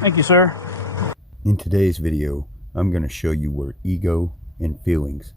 Thank you, sir. In today's video, I'm going to show you where ego and feelings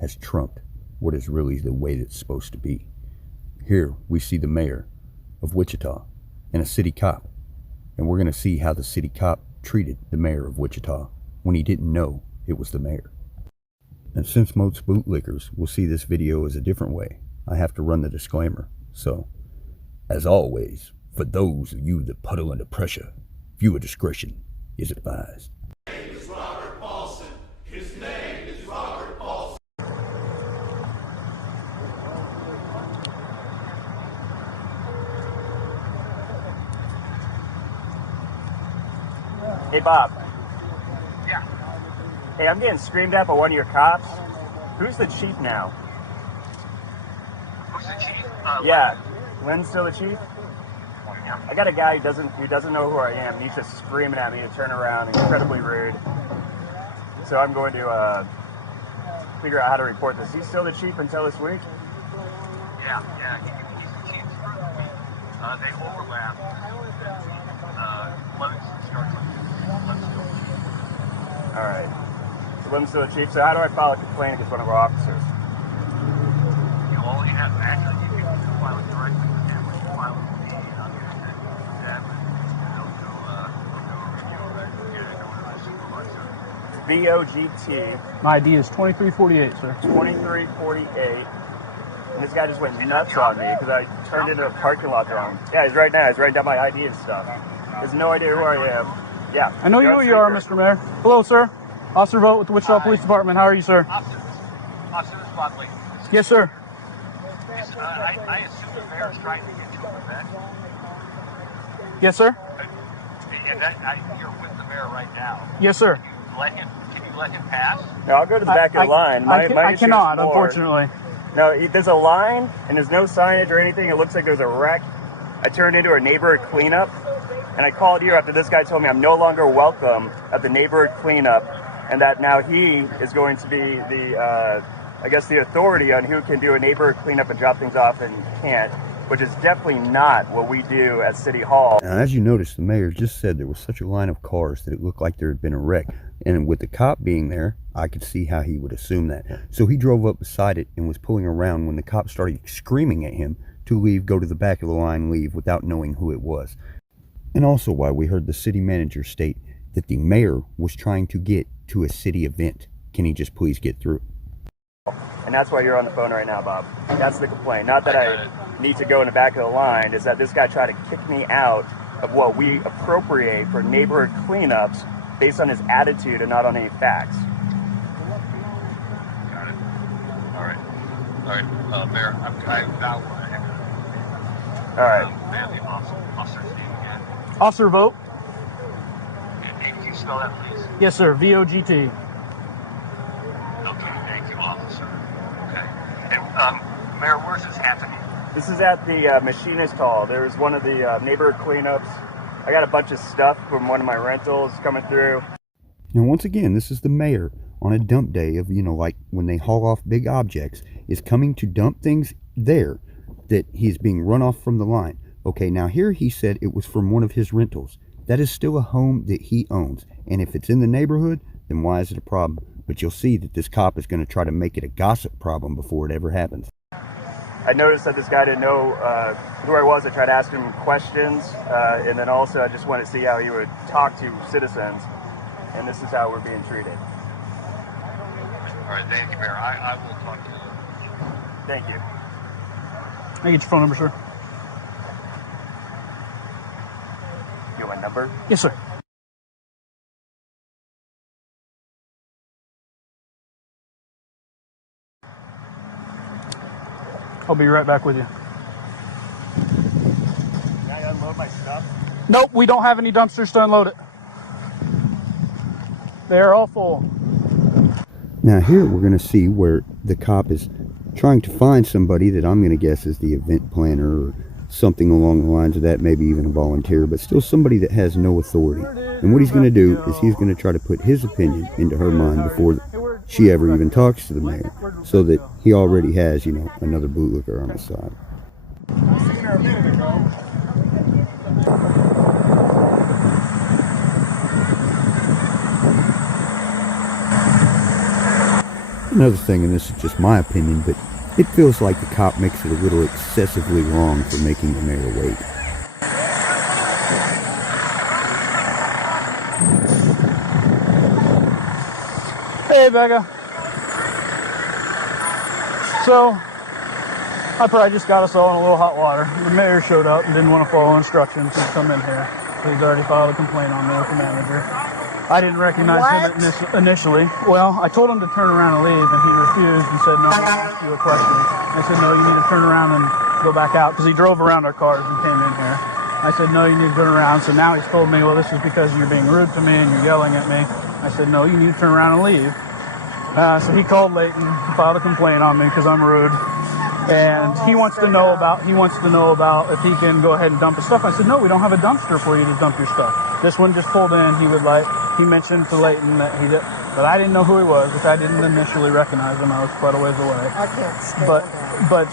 has trumped what is really the way it's supposed to be. Here we see the mayor of Wichita and a city cop, and we're going to see how the city cop treated the mayor of Wichita when he didn't know it was the mayor. And since most bootlickers will see this video as a different way, I have to run the disclaimer. So, as always, for those of you that puddle under pressure, viewer discretion is advised. Hey, Bob. Yeah. Hey, I'm getting screamed at by one of your cops. Who's the chief now? Who's the chief? Yeah. Lynn's still the chief? Yeah. I got a guy who doesn't know who I am, and he's just screaming at me to turn around, incredibly rude. So I'm going to figure out how to report this. He's still the chief until this week? Yeah, he's the chief for the week. They overlap. Lemon starts on All right. So Lynn's still the chief. So how do I file a complaint against one of our officers? All you have actually, you can file it directly with him, when you file it with me, I'll get it to them, and they'll do a review of it, get it over to the supervisor. VOGT. My ID is 2348, sir. 2348. And this guy just went nuts on me because I turned into a parking lot wrong. Yeah, he's right now. He's writing down my ID and stuff. He has no idea who I am. Yeah. I know who you are, Mr. Mayor. Hello, sir. Officer Vogt with the Wichita Police Department. How are you, sir? Officer Botley. Yes, sir. I assume the mayor is trying to get to an event. Yes, sir. And you're with the mayor right now. Yes, sir. Can you let him pass? No, I'll go to the back of the line. I issue is cannot, more- unfortunately. No, there's a line, and there's no signage or anything. It looks like there's a wreck. I turned into a neighborhood cleanup, and I called you after this guy told me I'm no longer welcome at the neighborhood cleanup, and that now he is going to be the, I guess, the authority on who can do a neighborhood cleanup and drop things off and can't, which is definitely not what we do at City Hall. Now, as you noticed, the mayor just said there was such a line of cars that it looked like there had been a wreck. And with the cop being there, I could see how he would assume that. So he drove up beside it and was pulling around when the cop started screaming at him to leave, go to the back of the line, leave, without knowing who it was. And also why we heard the city manager state that the mayor was trying to get to a city event. Can he just please get through? And that's why you're on the phone right now, Bob. That's the complaint. Not that I need to go in the back of the line, is that this guy tried to kick me out of what we appropriate for neighborhood cleanups based on his attitude and not on any facts. Got it. All right, Mayor, I've got one. All right. May I have the officer's name again? Officer Vogt. And can you spell that, please? Yes, sir. VOGT. Okay, thank you, officer. Okay. And, Mayor, where's this happening? This is at the machinist hall. There's one of the neighborhood cleanups. I got a bunch of stuff from one of my rentals coming through. Now, once again, this is the mayor on a dump day of, like when they haul off big objects, is coming to dump things there that he's being run off from the line. Okay, now here he said it was from one of his rentals. That is still a home that he owns. And if it's in the neighborhood, then why is it a problem? But you'll see that this cop is going to try to make it a gossip problem before it ever happens. I noticed that this guy didn't know who I was. I tried to ask him questions, and then also I just wanted to see how he would talk to citizens, and this is how we're being treated. All right, thank you, Mayor. I will talk to you. Thank you. Can I get your phone number, sir? You want my number? Yes, sir. I'll be right back with you. Can I unload my stuff? Nope, we don't have any dumpsters to unload it. They're all full. Now here we're going to see where the cop is trying to find somebody that I'm going to guess is the event planner or something along the lines of that, maybe even a volunteer, but still somebody that has no authority. And what he's going to do is he's going to try to put his opinion into her mind before she ever even talks to the mayor, so that he already has, another bootlicker on his side. Another thing, and this is just my opinion, but it feels like the cop makes it a little excessively long for making the mayor wait. Hey, Becca. So, I probably just got us all in a little hot water. The mayor showed up and didn't want to follow instructions to come in here. He's already filed a complaint on me with the manager. I didn't recognize him initially. Well, I told him to turn around and leave, and he refused and said, no, I'm going to ask you a question. I said, no, you need to turn around and go back out, because he drove around our cars and came in here. I said, no, you need to turn around. So now he's told me, well, this is because you're being rude to me and you're yelling at me. I said, no, you need to turn around and leave. So he called Leighton, filed a complaint on me because I'm rude. And he wants to know about if he can go ahead and dump his stuff. I said, no, we don't have a dumpster for you to dump your stuff. This one just pulled in. He mentioned to Leighton that I didn't know who he was, which I didn't initially recognize him. I was quite a ways away. I can't stand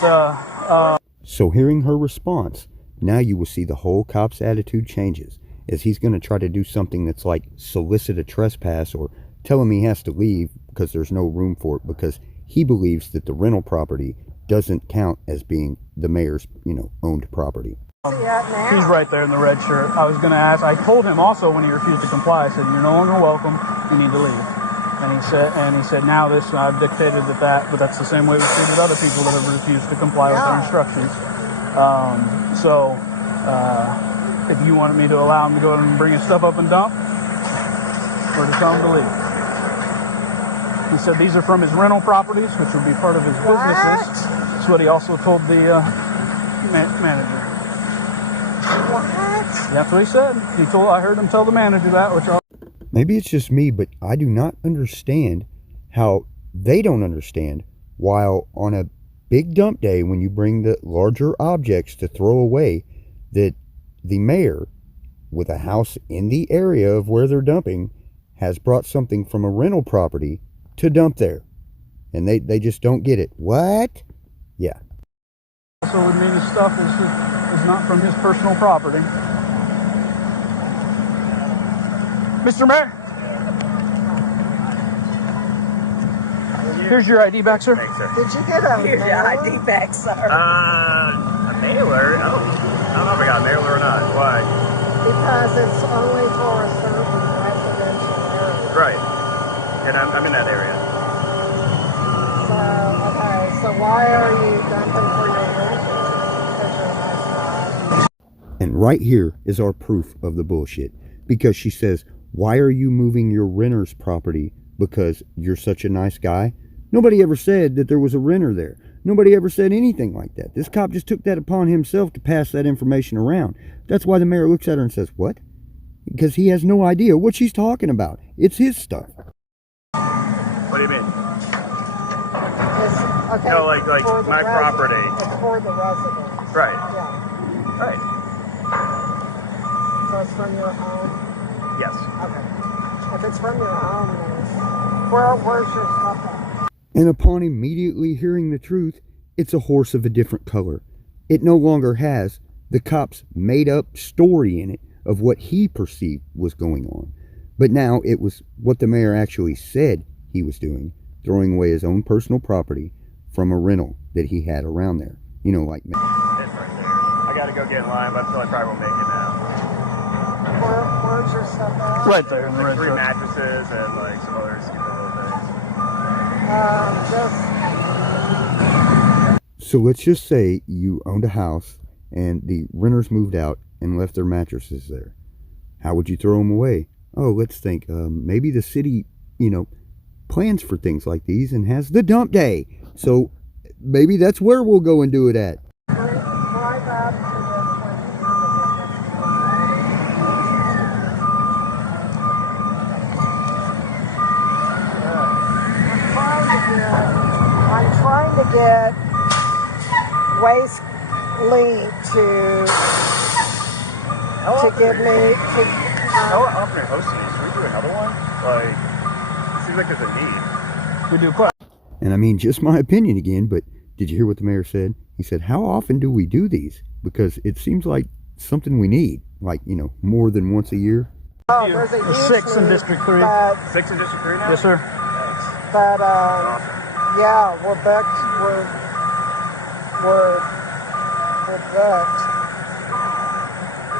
that. So hearing her response, now you will see the whole cop's attitude changes, as he's going to try to do something that's like solicit a trespass or tell him he has to leave because there's no room for it, because he believes that the rental property doesn't count as being the mayor's, owned property. He's right there in the red shirt. I was going to ask. I told him also when he refused to comply. I said, "You're no longer welcome. You need to leave." And he said, "Now this I've dictated that, but that's the same way we treated other people that have refused to comply with our instructions." If you wanted me to allow him to go and bring his stuff up and dump, or to tell him to leave. He said these are from his rental properties, which would be part of his businesses. That's what he also told the manager. What? That's what he said. I heard him tell the manager that, which Maybe it's just me, but I do not understand how they don't understand, while on a big dump day when you bring the larger objects to throw away, that the mayor, with a house in the area of where they're dumping, has brought something from a rental property to dump there. And they just don't get it. What? Yeah. So it would mean his stuff is not from his personal property. Mr. Mayor? Here's your ID back, sir. Thanks, sir. Did you get a Here's your ID back, sir. A mailer? I don't know if I got a mailer or not. Why? Because it's only for a certain residential area. Right. And I'm in that area. So why are you dumping for your renters? Because you're a nice guy. And right here is our proof of the bullshit. Because she says, why are you moving your renter's property because you're such a nice guy? Nobody ever said that there was a renter there. Nobody ever said anything like that. This cop just took that upon himself to pass that information around. That's why the mayor looks at her and says, what? Because he has no idea what she's talking about. It's his stuff. What do you mean? Okay, No, like my property. It's for the residents. Right. Yeah. Right. So it's from your home? Yes. Okay. If it's from your home, then where's your stuff at? And upon immediately hearing the truth, it's a horse of a different color. It no longer has the cop's made-up story in it of what he perceived was going on. But now it was what the mayor actually said he was doing, throwing away his own personal property from a rental that he had around there. Like me. It's right there. I gotta go get in line, but I feel like I probably won't make it now. Where's your stuff at? right there in the red 3 shirt. mattresses and some other stupid little things. So let's just say you owned a house and the renters moved out and left their mattresses there. How would you throw them away? Oh, let's think. Maybe the city, plans for things like these and has the dump day. So maybe that's where we'll go and do it at. I'm trying to get Waste Link to give me How often are hosting these? Should we do another one? It seems like there's a need. We do quite. And I mean, just my opinion again, but did you hear what the mayor said? He said, how often do we do these? Because it seems like something we need, more than once a year. Oh, there's a huge 6 in need, District 3. but 6 in District 3 now? Yes, sir. Thanks. but Awesome. Yeah, we're booked. We're booked.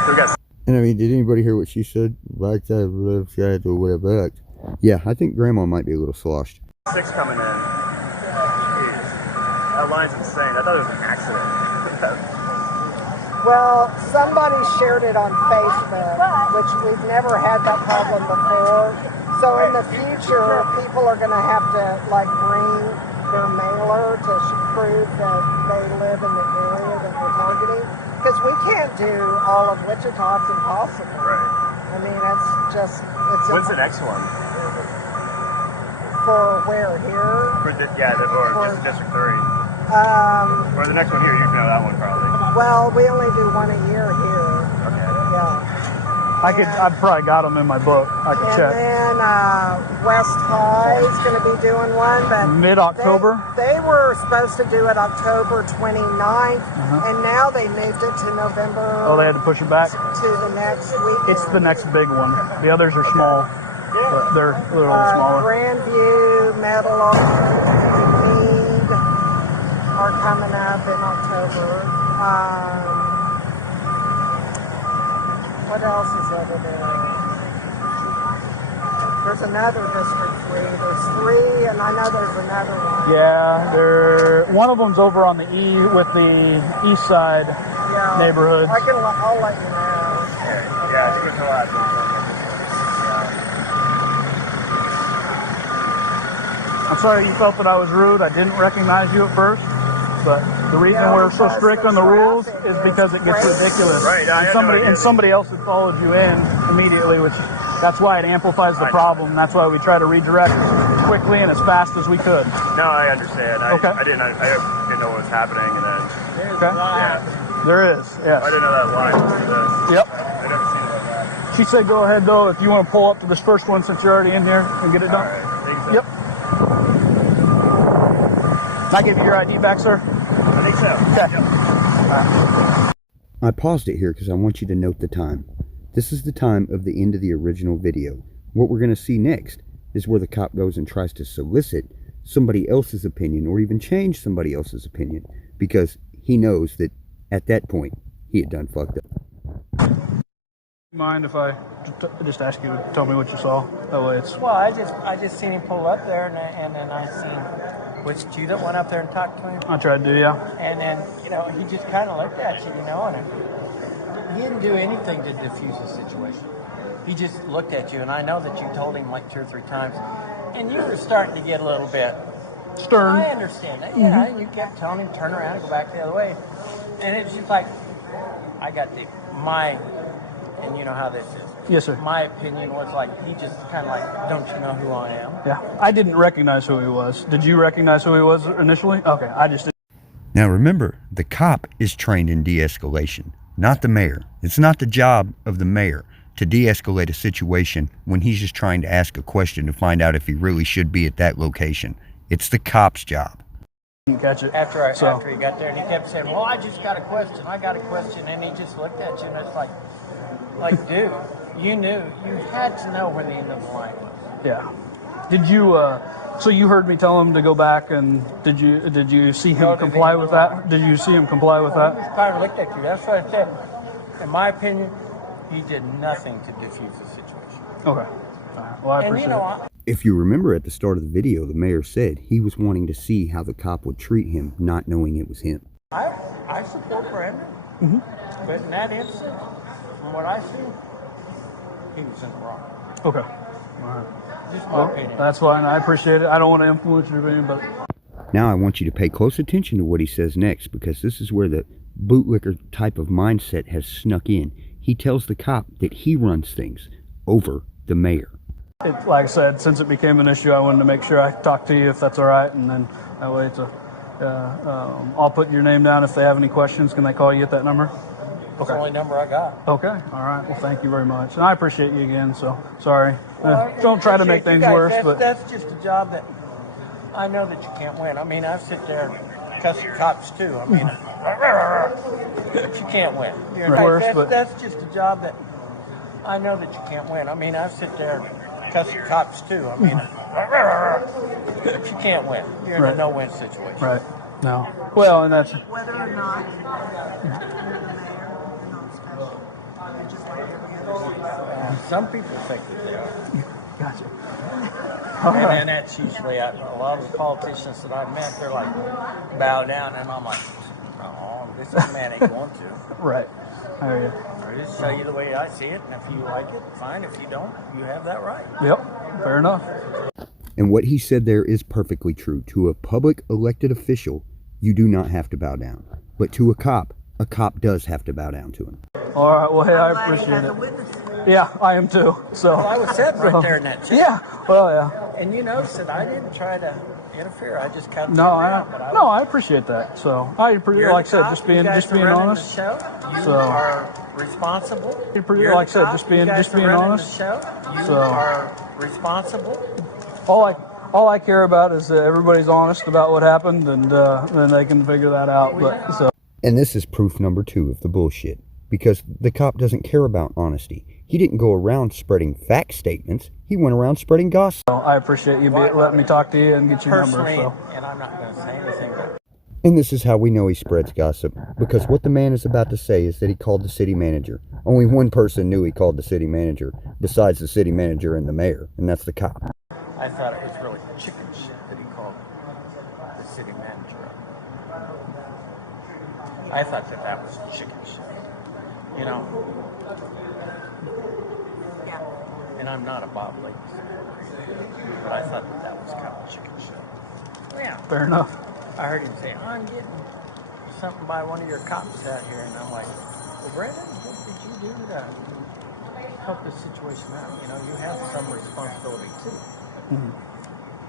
So we got And I mean, did anybody hear what she said? Right side, left side, or whatever. Yeah, I think Grandma might be a little sloshed. 6 coming in. Jeez. That line's insane. I thought it was an accident. Well, somebody shared it on Facebook, which we've never had that problem before. So in the future, people are going to have to like bring their mailer to prove that they live in the area that we're targeting. Because we can't do all of Wichita. It's impossible. Right. I mean, it's When's the next one? For where here? For just District 3. Or the next one here, you know that one probably. Well, we only do one a year here. Okay. Yeah. I've probably got them in my book. I could check. And then West High is going to be doing one, but Mid-October? They were supposed to do it October 29th, and now they moved it to November. Oh, they had to push it back? To the next week. It's the next big one. The others are small, but they're a little smaller. Grandview, Metal, Mead are coming up in October. What else is over there? There's another District 3. There's 3, and I know there's another one. Yeah, one of them's over on the with the east side neighborhoods. I'll let you know. Yeah, I think it's a lot. I'm sorry you felt that I was rude. I didn't recognize you at first, but the reason we're so strict on the rules is because it gets ridiculous. Right. And somebody else had followed you in immediately, which that's why it amplifies the problem. That's why we try to redirect quickly and as fast as we could. No, I understand. Okay. I didn't know what was happening, and then yeah, there is. Yes. I didn't know that line was this. Yep. I never seen it like that. She said, "Go ahead, though, if you want to pull up to this first one since you're already in here and get it done." All right. Thank you, Yep. Can I give you your ID back, sir? I think so. Okay. Yep. I paused it here because I want you to note the time. This is the time of the end of the original video. What we're going to see next is where the cop goes and tries to solicit somebody else's opinion or even change somebody else's opinion because he knows that at that point he had done fucked up. Mind if I just ask you to tell me what you saw? That way it's... Well, I just seen him pull up there, and then I seen, was it you that went up there and talked to him? I tried to, yeah. And then, he just kind of looked at you, and he didn't do anything to diffuse the situation. He just looked at you, and I know that you told him like 2 or 3 times, and you were starting to get a little bit stern. I understand that, and you kept telling him turn around and go back the other way, and it's just like, I got and you know how this is. Yes, sir. My opinion was like, he just kind of like, don't you know who I am? Yeah, I didn't recognize who he was. Did you recognize who he was initially? Okay, I just didn't. Now remember, the cop is trained in de-escalation, not the mayor. It's not the job of the mayor to de-escalate a situation when he's just trying to ask a question to find out if he really should be at that location. It's the cop's job. Catch it. After he got there, and he kept saying, well, I just got a question, and he just looked at you, and it's like, dude, you had to know where the end of the line was. Yeah. Did you, so you heard me tell him to go back, and did you see him comply with that? Did you see him comply with that? He just kind of looked at you. That's what I said. In my opinion, he did nothing to diffuse the situation. Okay. All right. Well, I appreciate it. If you remember at the start of the video, the mayor said he was wanting to see how the cop would treat him, not knowing it was him. I support Brandon, but in that instance, from what I see, he was in the wrong. Okay. All right. Just my opinion. That's fine. I appreciate it. I don't want to influence your opinion, but... Now I want you to pay close attention to what he says next, because this is where the bootlicker type of mindset has snuck in. He tells the cop that he runs things over the mayor. Like I said, since it became an issue, I wanted to make sure I talked to you if that's all right, and then that way I'll put your name down. If they have any questions, can they call you at that number? That's the only number I got. Okay. All right. Well, thank you very much. And I appreciate you again, so sorry. Don't try to make things worse. But that's just a job that I know that you can't win. I mean, I sit there and cuss the cops, too. I mean, but you can't win. Worse, that's just a job that I know that you can't win. I mean, I sit there and cuss at cops too. I mean, but you can't win. You're in a no-win situation. Right. No. Well, and that's Whether or not you're the mayor, you're not special. You're just like every other citizen. Some people think that they are. gotcha. And that's usually a lot of the politicians that I've met. They're like, bow down, and I'm like, oh, this man ain't going to. Right. I hear you. I just tell you the way I see it, and if you like it, fine. If you don't, you have that right. Yep. Fair enough. And what he said there is perfectly true. To a public elected official, you do not have to bow down. But to a cop does have to bow down to him. All right. Well, hey, I appreciate it. Yeah, I am too. So. Well, I was sitting right there in that chair. Yeah. Well, yeah. And you notice that I didn't try to interfere. I just cut. I appreciate that. So like I said, just being honest. You are responsible. Like I said, just being honest. You are responsible. All I care about is that everybody's honest about what happened, and then they can figure that out. But so. And this is proof number 2 of the bullshit. Because the cop doesn't care about honesty. He didn't go around spreading fact statements. He went around spreading gossip. I appreciate you letting me talk to you and get your number. So. And I'm not going to say anything. And this is how we know he spreads gossip. Because what the man is about to say is that he called the city manager. Only one person knew he called the city manager, besides the city manager and the mayor, and that's the cop. I thought it was really chicken shit that he called the city manager up. I thought that was chicken shit. You know? Yeah. And I'm not a Bob Lake fan, but I thought that was kind of chicken shit. Yeah. Fair enough. I heard him say, I'm getting something by one of your cops out here, and I'm like, well, Brandon, what did you do to help this situation out? You know, you have some responsibility too. Mm-hmm.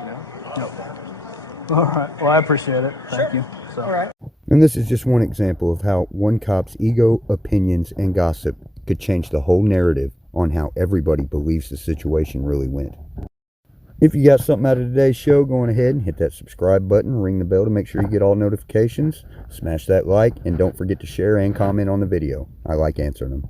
You know? Yep. All right. Well, I appreciate it. Thank you. So. All right. And this is just one example of how one cop's ego, opinions, and gossip could change the whole narrative on how everybody believes the situation really went. If you got something out of today's show, go on ahead and hit that subscribe button, ring the bell to make sure you get all notifications, smash that like, and don't forget to share and comment on the video. I like answering them.